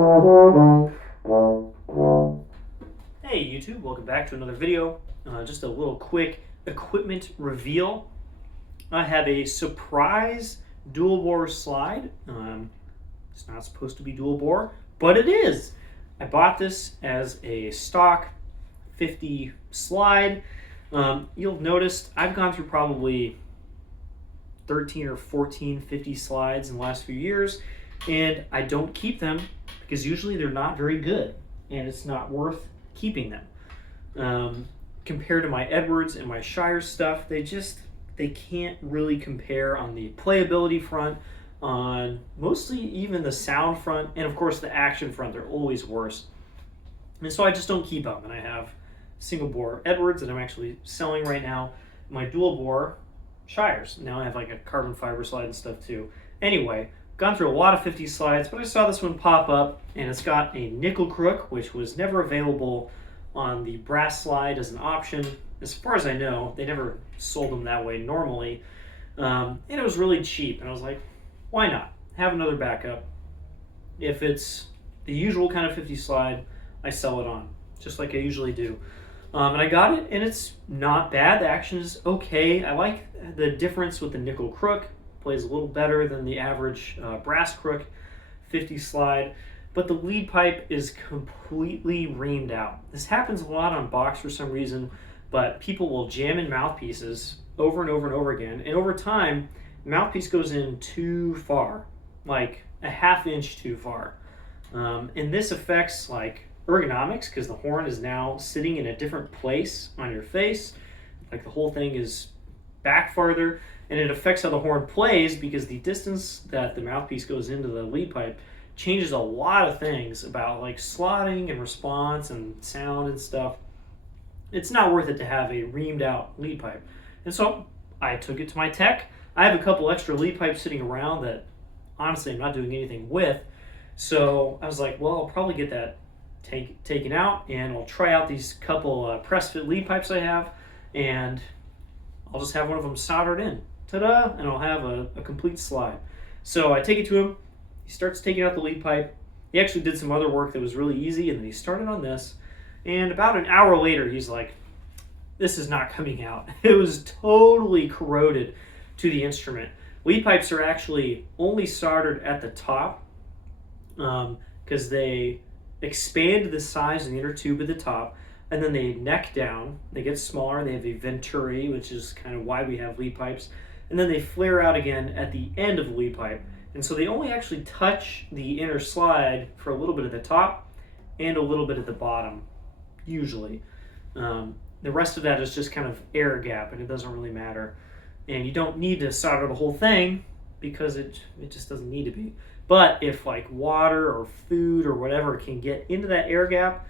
Hey YouTube, welcome back to another video. Just a little quick equipment reveal. I have a surprise dual bore slide. It's not supposed to be dual bore, but it is. I bought this as a stock 50 slide. You'll notice I've gone through probably 13 or 14 50 slides in the last few years, and I don't keep them because usually they're not very good and it's not worth keeping them. Compared to my Edwards and my Shire stuff, they can't really compare on the playability front, on mostly even the sound front, and of course the action front. They're always worse, and so I just don't keep them. And I have single bore Edwards that I'm actually selling right now, my dual bore Shires. Now I have like a carbon fiber slide and stuff too. Anyway, gone through a lot of 50 slides, but I saw this one pop up, and it's got a nickel crook, which was never available on the brass slide as an option. As far as I know, they never sold them that way normally. And it was really cheap, and I was like, why not? Have another backup. If it's the usual kind of 50 slide, I sell it on, just like I usually do. And I got it, and it's not bad. The action is okay. I like the difference with the nickel crook. Plays a little better than the average brass crook 50 slide. But the lead pipe is completely reamed out. This happens a lot on box for some reason, but people will jam in mouthpieces over and over and over again. And over time, the mouthpiece goes in too far, like a ½ inch too far. And this affects like ergonomics because the horn is now sitting in a different place on your face. Like the whole thing is back farther, and it affects how the horn plays because the distance that the mouthpiece goes into the lead pipe changes a lot of things about like slotting and response and sound and stuff. It's not worth it to have a reamed out lead pipe. And so I took it to my tech. I have a couple extra lead pipes sitting around that honestly I'm not doing anything with. So I was like, well, I'll probably get that taken out, and I'll try out these couple press fit lead pipes I have, and I'll just have one of them soldered in. Ta-da! And I'll have a complete slide. So I take it to him. He starts taking out the lead pipe. He actually did some other work that was really easy, and then he started on this. And about an hour later, he's like, this is not coming out. It was totally corroded to the instrument. Lead pipes are actually only soldered at the top because they expand the size of the inner tube at the top, and then they neck down. They get smaller. They have a venturi, which is kind of why we have lead pipes. And then they flare out again at the end of the lead pipe. And so they only actually touch the inner slide for a little bit at the top and a little bit at the bottom, usually. The rest of that is just kind of air gap, and it doesn't really matter. And you don't need to solder the whole thing because it just doesn't need to be. But if like water or food or whatever can get into that air gap,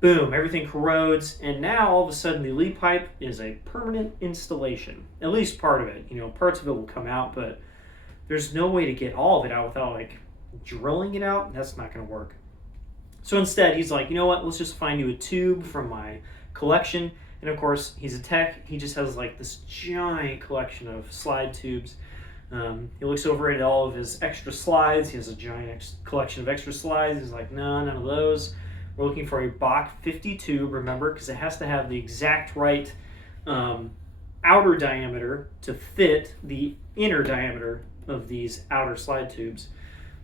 boom, everything corrodes, and now all of a sudden the lead pipe is a permanent installation. At least part of it. You know, parts of it will come out, but there's no way to get all of it out without like drilling it out. That's not going to work. So instead, he's like, you know what? Let's just find you a tube from my collection. And of course, he's a tech. He just has like this giant collection of slide tubes. He looks over at all of his extra slides. He has a giant collection of extra slides. He's like, no, none of those. We're looking for a Bach 50 tube, remember, because it has to have the exact right outer diameter to fit the inner diameter of these outer slide tubes.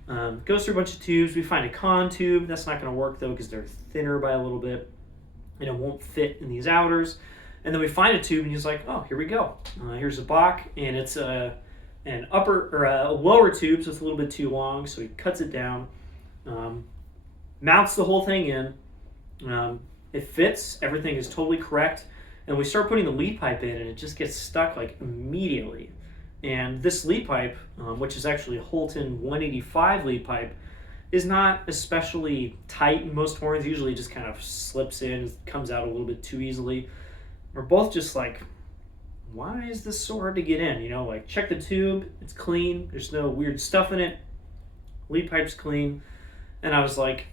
Goes through a bunch of tubes. We find a con tube. That's not going to work though because they're thinner by a little bit, and it won't fit in these outers. And then we find a tube, and he's like, oh, here we go. Here's a Bach, and it's an upper or a lower tube, so it's a little bit too long. So he cuts it down, mounts the whole thing in. It fits. Everything is totally correct. And we start putting the lead pipe in, and it just gets stuck like immediately. And this lead pipe, which is actually a Holton 185 lead pipe, is not especially tight in most horns. Usually it just kind of slips in, comes out a little bit too easily. We're both just like, why is this so hard to get in? You know, like check the tube, it's clean, there's no weird stuff in it, lead pipe's clean. And I was like,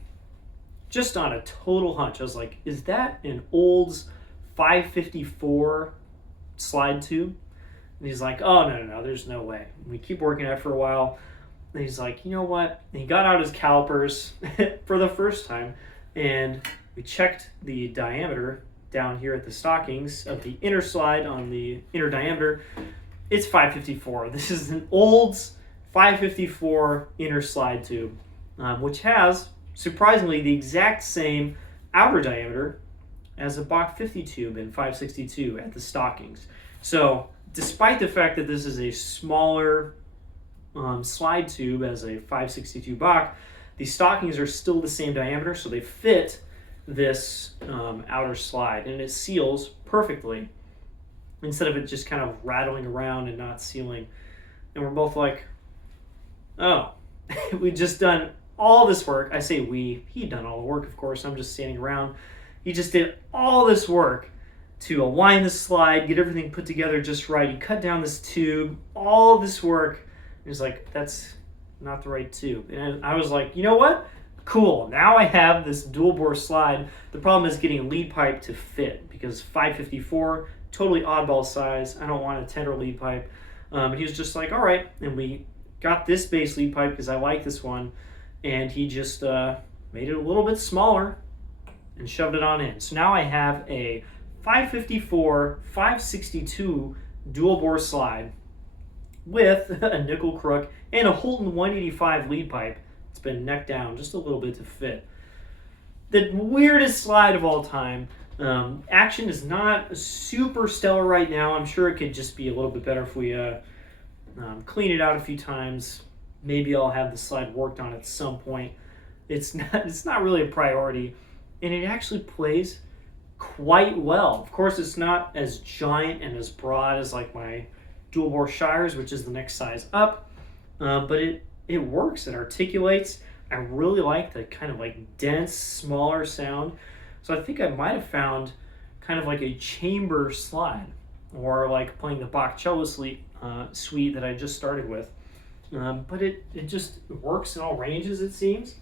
just on a total hunch, I was like, is that an Olds 554 slide tube? And he's like, oh, no, there's no way. We keep working at it for a while. And he's like, you know what? And he got out his calipers for the first time, and we checked the diameter down here at the stockings of the inner slide on the inner diameter. It's 554. This is an Olds 554 inner slide tube, which has, surprisingly, the exact same outer diameter as a Bach 50 tube in 562 at the stockings. So despite the fact that this is a smaller slide tube as a 562 Bach, the stockings are still the same diameter, so they fit this outer slide, and it seals perfectly instead of it just kind of rattling around and not sealing. And we're both like, oh, we've just done all this work. I say we, he'd done all the work, of course. I'm just standing around. He just did all this work to align the slide, get everything put together just right. He cut down this tube, all this work. He's like, that's not the right tube. And I was like, you know what? Cool. Now I have this dual bore slide. The problem is getting a lead pipe to fit because 554, totally oddball size. I don't want a tender lead pipe. And he was just like, all right. And we got this base lead pipe because I like this one. And he just made it a little bit smaller and shoved it on in. So now I have a 554, 562 dual bore slide with a nickel crook and a Holton 185 lead pipe. It's been necked down just a little bit to fit. The weirdest slide of all time. Action is not super stellar right now. I'm sure it could just be a little bit better if we clean it out a few times. Maybe I'll have the slide worked on at some point. It's not really a priority, and it actually plays quite well. Of course, it's not as giant and as broad as like my dual bore Shires, which is the next size up, but it works. It articulates. I really like the kind of like dense, smaller sound. So I think I might have found kind of like a chamber slide, or like playing the Bach cello suite that I just started with. But it just works in all ranges, it seems.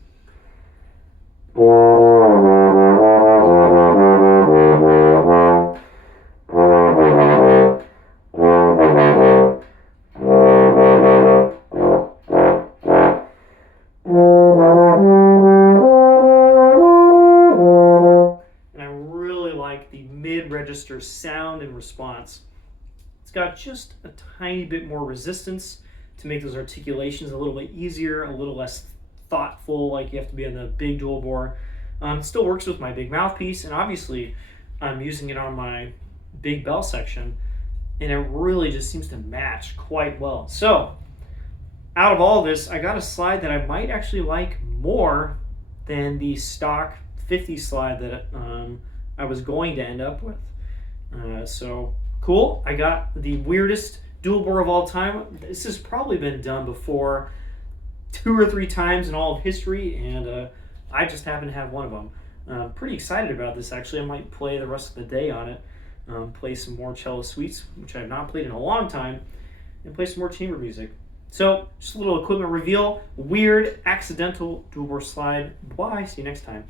Mid-register sound and response. It's got just a tiny bit more resistance to make those articulations a little bit easier, a little less thoughtful, like you have to be on the big dual bore. It still works with my big mouthpiece, and obviously I'm using it on my big bell section, and it really just seems to match quite well. So out of all this, I got a slide that I might actually like more than the stock 50 slide that I was going to end up with. So cool. I got the weirdest dual bore of all time. This has probably been done before 2 or 3 times in all of history, and I just happen to have one of them. I'm pretty excited about this, actually. I might play the rest of the day on it, play some more cello suites, which I have not played in a long time, and play some more chamber music. So just a little equipment reveal, weird accidental dual bore slide. Bye, see you next time.